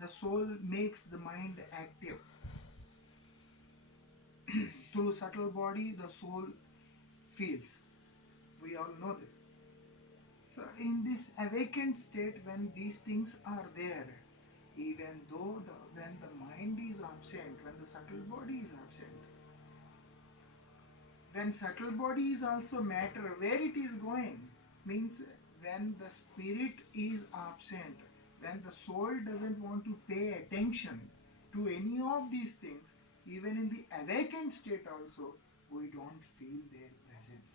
the soul makes the mind active. Through subtle body, the soul feels. We all know this. So, in this awakened state, when these things are there, even though when the mind is absent, when the subtle body is absent, when subtle body is also matter, where it is going, means when the spirit is absent, when the soul doesn't want to pay attention to any of these things, even in the awakened state also, we don't feel their presence.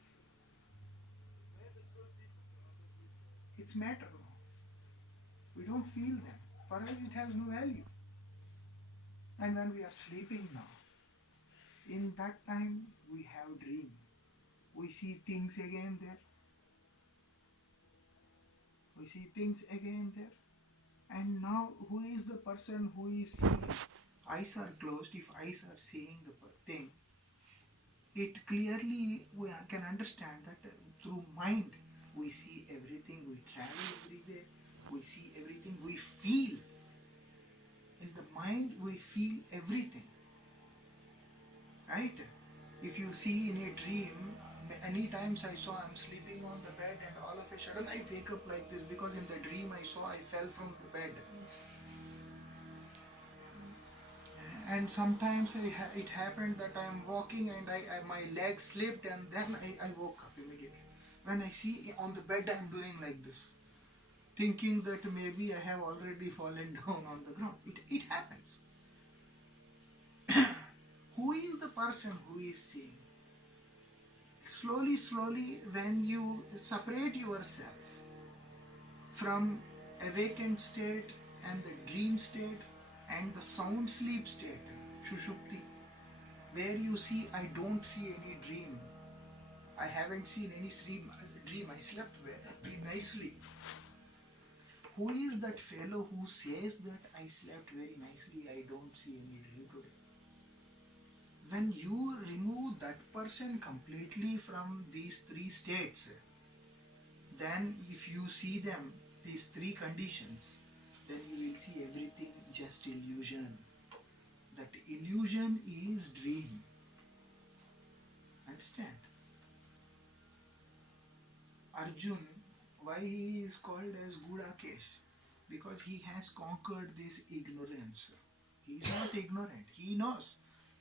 It's matter. We don't feel them. For us it has no value. And when we are sleeping now, in that time we have dream. We see things again there. We see things again there. And now who is the person who is seeing? Eyes are closed. If eyes are seeing the thing, it clearly we can understand that through mind we see everything, we travel everywhere, we see everything, we feel. In the mind we feel everything. Right? If you see in a dream, many times I saw I'm sleeping on the bed and all of a sudden I wake up like this because in the dream I saw I fell from the bed. And sometimes it happened that I am walking and my leg slipped and then I woke up immediately. When I see on the bed I am doing like this, thinking that maybe I have already fallen down on the ground. It happens. Who is the person who is seeing? Slowly, when you separate yourself from awakened state and the dream state and the sound sleep state, Shushupti, where you see, I don't see any dream. I haven't seen any dream. I slept very nicely. Who is that fellow who says that I slept very nicely, I don't see any dream today? When you remove that person completely from these three states, then if you see them, these three conditions, then you will see everything just illusion. That illusion is dream. Understand? Arjun, why he is called as Gudakesh? Because he has conquered this ignorance. He is not ignorant. He knows.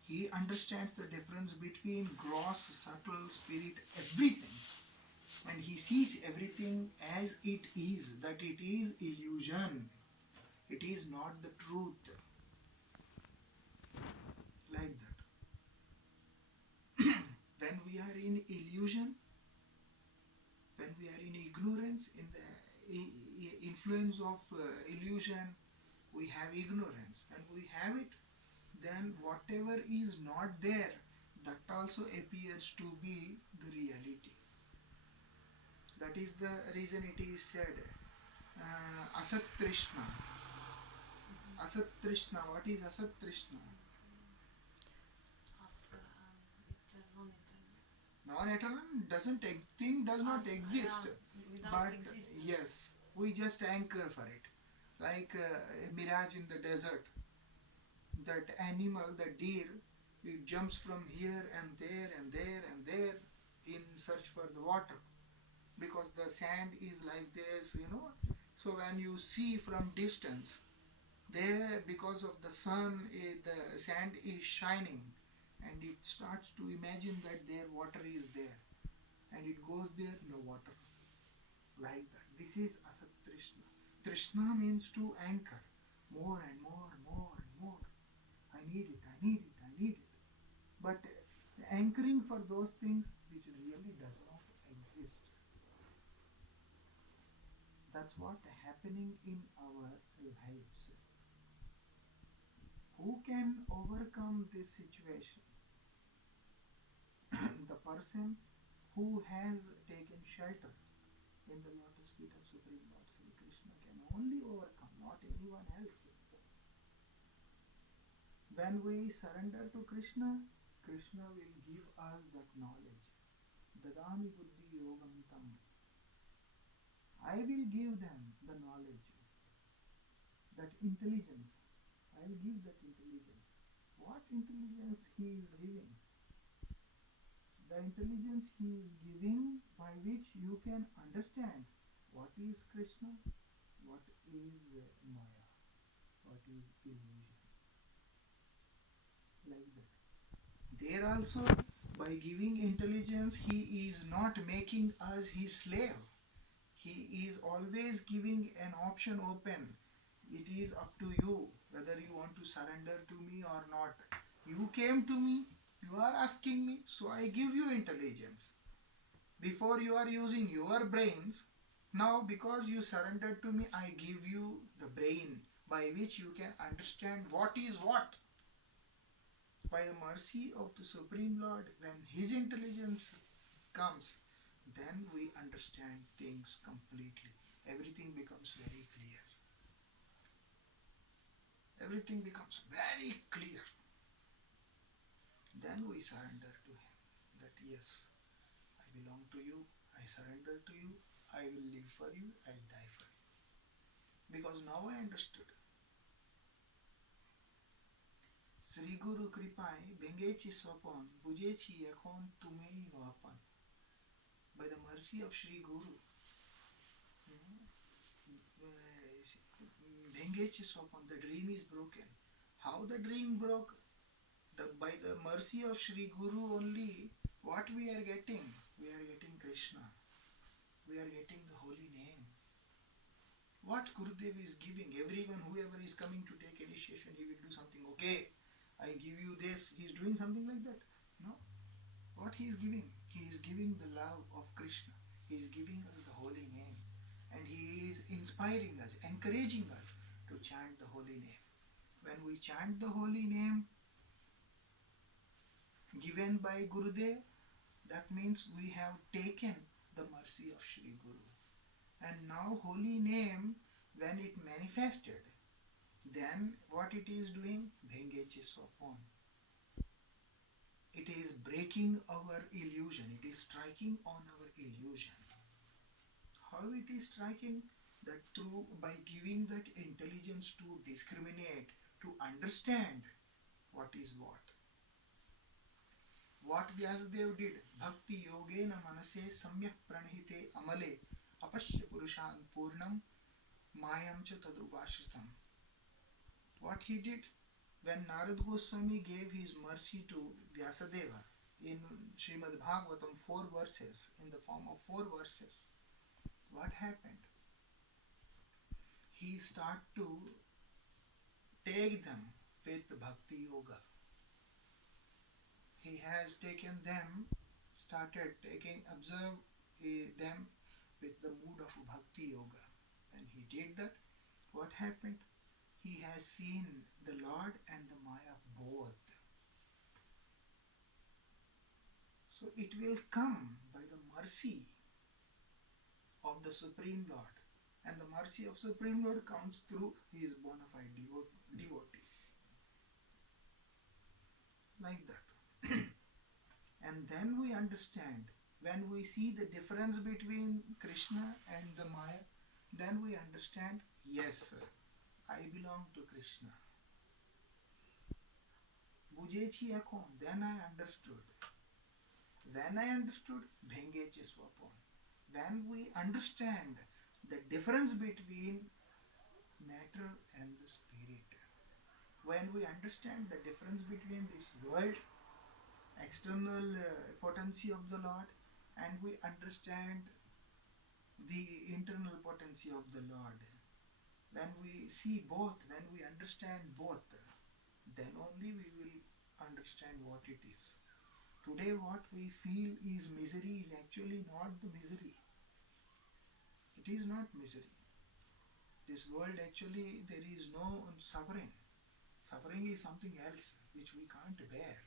He understands the difference between gross, subtle, spirit, everything. And he sees everything as it is, that it is illusion. It is not the truth. Like that. When we are in illusion, when we are in ignorance, in the influence of illusion, we have ignorance. And we have it, then whatever is not there, that also appears to be the reality. That is the reason it is said, Asat Trishna. Asat Trishna, what is Asat Trishna? Non-eternal doesn't thing does not exist, but existence. Yes, we just anchor for it, like a mirage in the desert. That animal, the deer, it jumps from here and there and there and there in search for the water, because the sand is like this, So when you see from distance, there, because of the sun, the sand is shining, and it starts to imagine that there water is there, and it goes there, no water. Like that. This is Asat Trishna. Trishna means to anchor, more and more and more and more. I need it, I need it, I need it. But anchoring for those things which really does not exist. That's what happening in our lives. Who can overcome this situation? The person who has taken shelter in the lotus feet of Supreme Lord Sri Krishna can only overcome, not anyone else. When we surrender to Krishna, Krishna will give us that knowledge. Dadami buddhi yogantam. I will give them the knowledge that that intelligence. I will give that intelligence. What intelligence he is giving? The intelligence he is giving by which you can understand what is Krishna, what is Maya, what is illusion. Like that. There also, by giving intelligence, he is not making us his slave. He is always giving an option open. It is up to you whether you want to surrender to me or not. You came to me, you are asking me, so I give you intelligence. Before you are using your brains, now because you surrendered to me, I give you the brain by which you can understand what is what. By the mercy of the Supreme Lord, when His intelligence comes, then we understand things completely. Everything becomes very clear. Everything becomes very clear. Then we surrender to Him. That yes, I belong to you, I surrender to you, I will live for you, I'll die for you. Because now I understood. Sri Guru Kripai Bengechi Swapon Bujechi Yakon Tumei Vapan. By the mercy of Sri Guru, Bengechi Swapon, the dream is broken. How the dream broke? By the mercy of Sri Guru only, what we are getting? We are getting Krishna. We are getting the holy name. What Gurudev is giving, everyone, whoever is coming to take initiation, he will do something. Okay, I give you this. He is doing something like that. No. What he is giving? He is giving the love of Krishna. He is giving us the holy name. And he is inspiring us, encouraging us to chant the holy name. When we chant the holy name given by Gurudev, that means we have taken the mercy of Sri Guru. And now holy name, when it manifested, then what it is doing? Bhengeche Swapon. It is breaking our illusion. It is striking on our illusion. How it is striking? That through, by giving that intelligence to discriminate, to understand what is what. What Vyasadev did, Bhakti Yogena Manase Samyak Pranihite Amale Apashya Purushan Purnam Mayam Cha Tadubashritam. What he did? When Narad Goswami gave his mercy to Vyasadeva in Srimad Bhagavatam 4 verses, in the form of 4 verses, what happened? He started to take them with Bhakti Yoga. He has taken them, observe them with the mood of Bhakti Yoga. When he did that, what happened? He has seen the Lord and the Maya both. So it will come by the mercy of the Supreme Lord. And the mercy of Supreme Lord comes through his bona fide devotee. Like that. And then we understand, when we see the difference between Krishna and the Maya, then we understand, yes, sir, I belong to Krishna. Bujechi Akon, then I understood. When I understood, Bhengeche Swapon. When we understand the difference between matter and the spirit, when we understand the difference between this world, external potency of the Lord, and we understand the internal potency of the Lord, when we see both, when we understand both, then only we will understand what it is. Today what we feel is misery is actually not the misery. It is not misery. This world, actually there is no suffering. Suffering is something else which we can't bear.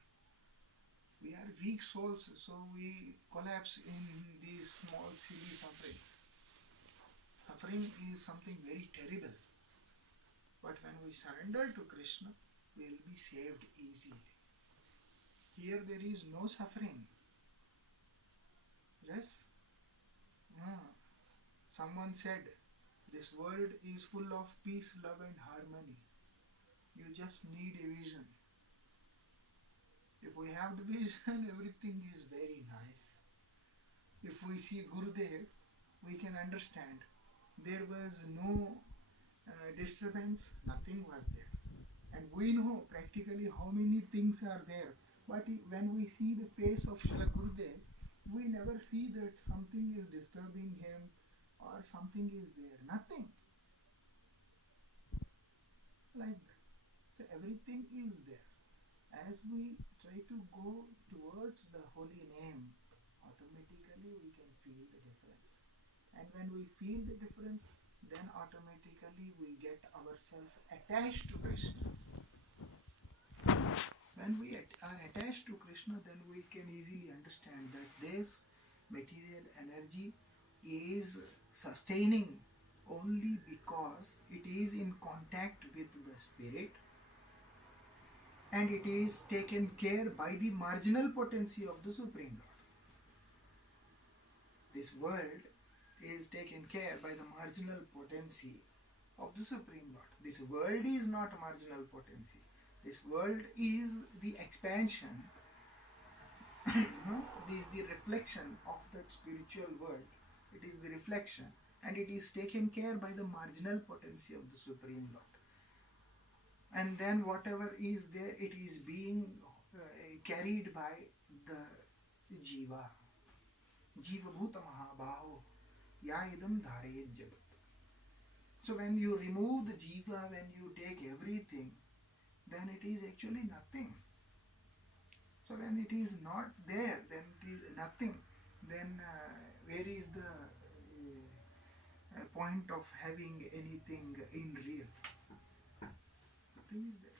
We are weak souls, so we collapse in these small silly sufferings. Suffering is something very terrible. But when we surrender to Krishna, we will be saved easily. Here there is no suffering. Yes? Someone said, This world is full of peace, love and harmony. You just need a vision. If we have the vision, everything is very nice. If we see Gurudev, we can understand. There was no disturbance, nothing was there. And we know practically how many things are there. But when we see the face of Srila Gurudev, we never see that something is disturbing him or something is there. Nothing. Like that. So everything is there. As we try to go towards the holy name, automatically we can feel the difference. And when we feel the difference, then automatically we get ourselves attached to Krishna. When we are attached to Krishna, then we can easily understand that this material energy is sustaining only because it is in contact with the spirit, and it is taken care by the marginal potency of the Supreme Lord. This world is taken care by the marginal potency of the Supreme Lord. This world is not marginal potency. This world is the expansion, this is the reflection of that spiritual world. It is the reflection, and it is taken care by the marginal potency of the Supreme Lord. And then whatever is there, it is being carried by the Jiva. Jiva Bhuta Mahabhav Yaidam Dharayet Jagat. So when you remove the Jiva, when you take everything, then it is actually nothing. So when it is not there, then it is nothing. Then where is the point of having anything in real? Nothing is there.